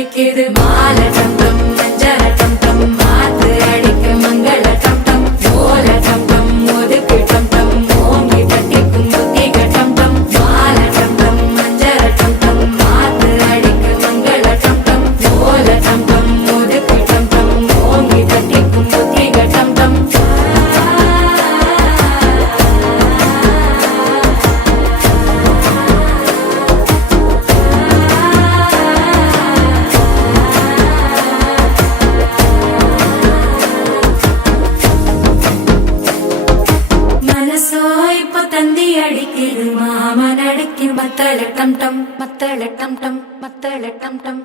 தவிக்குது மாலை டம் டம் மஞ்சள டம் டம் மாத்து அடிக்க மங்கள டம் டம் ஓல டம் டம் ஒதுக்கு டம் டம் ஓங்கி தட்டிக்கும் புத்திக டம் டம் மாலை டம் டம் மஞ்சள டம் டம் மாத்து அடிக்க மங்கள டம் டம் ஓல டம் டம் ஒதுக்கு டம் டம் ஓங்கி தட்டிக்கும் புத்திக டம் டம் மனசோ இப்ப தந்தி அடிக்குது மாமன் அடிக்கு மத்தள டம் டம் மத்தள டம் டம் மத்தள டம் டம்